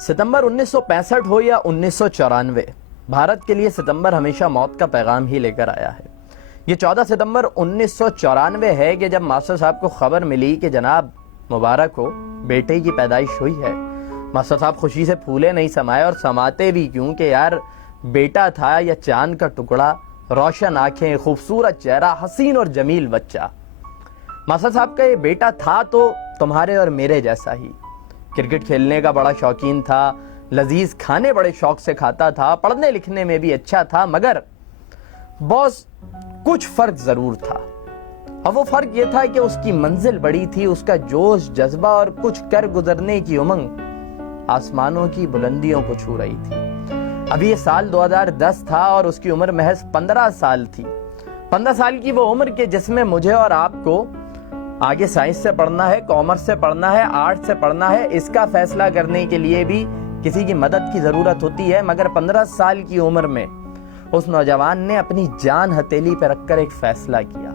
ستمبر 1965 ہو یا 1994، بھارت کے لیے ستمبر ہمیشہ موت کا پیغام ہی لے کر آیا ہے۔ یہ 14 ستمبر 1994 ہے کہ جب ماسٹر صاحب کو خبر ملی کہ جناب مبارک کو بیٹے کی پیدائش ہوئی ہے۔ ماسٹر صاحب خوشی سے پھولے نہیں سمائے، اور سماتے بھی کیوں کہ یار بیٹا تھا یا چاند کا ٹکڑا، روشن آنکھیں، خوبصورت چہرہ، حسین اور جمیل بچہ۔ ماسٹر صاحب کا یہ بیٹا تھا تو تمہارے اور میرے جیسا ہی، کرکٹ کھیلنے کا بڑا شوقین تھا، لذیذ کھانے بڑے شوق سے کھاتا تھا، پڑھنے لکھنے میں بھی اچھا تھا، مگر بس کچھ فرق ضرور تھا۔ اور وہ فرق یہ تھا کہ اس کی منزل بڑی تھی، اس کا جوش، جذبہ اور کچھ کر گزرنے کی امنگ آسمانوں کی بلندیوں کو چھو رہی تھی۔ ابھی یہ سال 2010 تھا اور اس کی عمر محض 15 سال تھی۔ 15 سال کی وہ عمر کہ جس میں مجھے اور آپ کو آگے سائنس سے پڑھنا ہے، کامرس سے پڑھنا ہے، آرٹ سے پڑھنا ہے، اس کا فیصلہ کرنے کے لیے بھی کسی کی مدد کی ضرورت ہوتی ہے، مگر 15 سال کی عمر میں اس نوجوان نے اپنی جان ہتھیلی پہ رکھ کر ایک فیصلہ کیا۔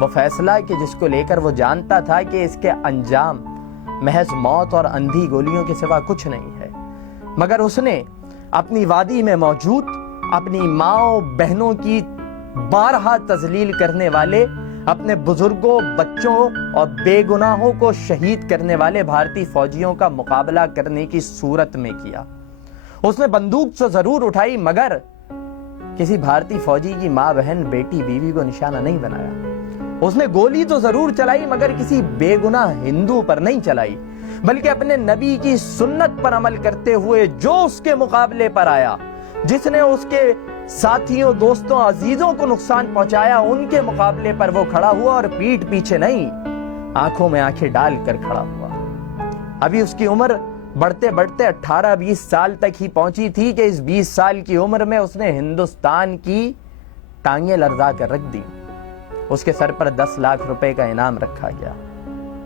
وہ فیصلہ کہ جس کو لے کر وہ جانتا تھا کہ اس کے انجام محض موت اور اندھی گولیوں کے سوا کچھ نہیں ہے، مگر اس نے اپنی وادی میں موجود اپنی ماں بہنوں کی بارہا تذلیل کرنے والے، اپنے بزرگوں، بچوں اور بے گناہوں کو شہید کرنے والے بھارتی فوجیوں کا مقابلہ کرنے کی صورت میں کیا۔ اس نے بندوق تو ضرور اٹھائی، مگر کسی بھارتی فوجی کی ماں، بہن، بیٹی، بیوی کو نشانہ نہیں بنایا۔ اس نے گولی تو ضرور چلائی، مگر کسی بے گناہ ہندو پر نہیں چلائی، بلکہ اپنے نبی کی سنت پر عمل کرتے ہوئے جو اس کے مقابلے پر آیا، جس نے اس کے ساتھیوں، دوستوں، عزیزوں کو نقصان پہنچایا، ان کے مقابلے پر وہ کھڑا ہوا، اور پیٹھ پیچھے نہیں، آنکھوں میں آنکھیں ڈال کر کھڑا ہوا۔ ابھی اس کی عمر بڑھتے بڑھتے 18-20 سال تک ہی پہنچی تھی کہ اس 20 سال کی عمر میں اس نے ہندوستان کی ٹانگیں لرزا کر رکھ دی۔ اس کے سر پر 10 لاکھ روپے کا انعام رکھا گیا،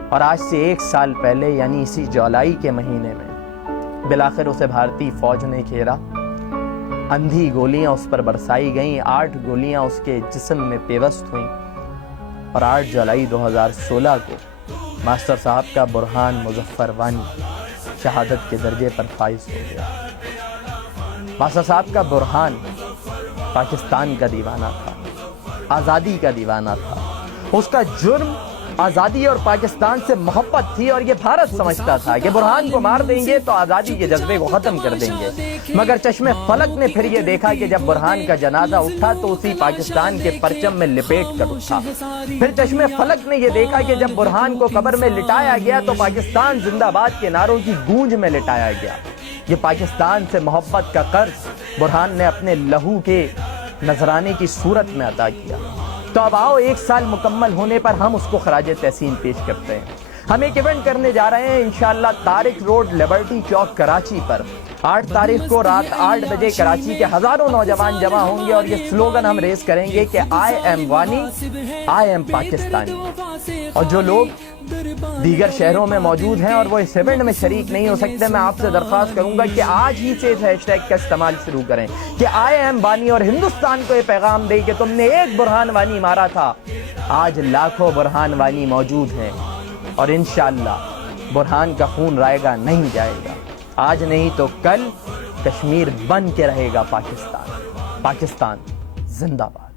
اور آج سے 1 سال پہلے یعنی اسی جولائی کے مہینے میں بالآخر اسے بھارتی فوج نے گھیرا۔ اندھی گولیاں اس پر برسائی گئیں، 8 گولیاں اس کے جسم میں پیوست ہوئیں، اور 8 جولائی 2016 کو ماسٹر صاحب کا برہان مظفر وانی شہادت کے درجے پر فائز ہو گیا۔ ماسٹر صاحب کا برہان پاکستان کا دیوانہ تھا، آزادی کا دیوانہ تھا۔ اس کا جرم آزادی اور پاکستان سے محبت تھی، اور یہ بھارت سمجھتا تھا کہ برہان کو مار دیں گے تو آزادی کے جذبے کو ختم کر دیں گے، مگر چشم فلک نے پھر یہ دیکھا کہ جب برہان کا جنازہ اٹھا تو اسی پاکستان کے پرچم میں لپیٹ کر اٹھا۔ پھر چشم فلک نے یہ دیکھا کہ جب برہان کو قبر میں لٹایا گیا تو پاکستان زندہ باد کے نعروں کی گونج میں لٹایا گیا۔ یہ پاکستان سے محبت کا قرض برہان نے اپنے لہو کے نذرانے کی صورت میں ادا کیا۔ تو اب آؤ 1 سال مکمل ہونے پر ہم اس کو خراج تحسین پیش کرتے ہیں۔ ہم ایک ایونٹ کرنے جا رہے ہیں انشاءاللہ طارق روڈ، لبرٹی چوک، کراچی پر 8 تاریخ کو رات 8 بجے کراچی کے ہزاروں نوجوان جمع ہوں گے، اور یہ سلوگن ہم ریز کریں گے کہ I am Wani, I am Pakistani. اور جو لوگ دیگر شہروں میں موجود ہیں اور وہ اس ایونٹ میں شریک نہیں ہو سکتے، میں آپ سے درخواست کروں گا کہ آج ہی سے اس ہیش ٹیگ کا استعمال شروع کریں کہ آئی ایم وانی، اور ہندوستان کو یہ پیغام دے کہ تم نے ایک برہان وانی مارا تھا، آج لاکھوں برہان وانی موجود ہیں، اور انشاءاللہ برہان کا خون رائے گا نہیں جائے گا۔ آج نہیں تو کل کشمیر بن کے رہے گا پاکستان۔ پاکستان زندہ باد۔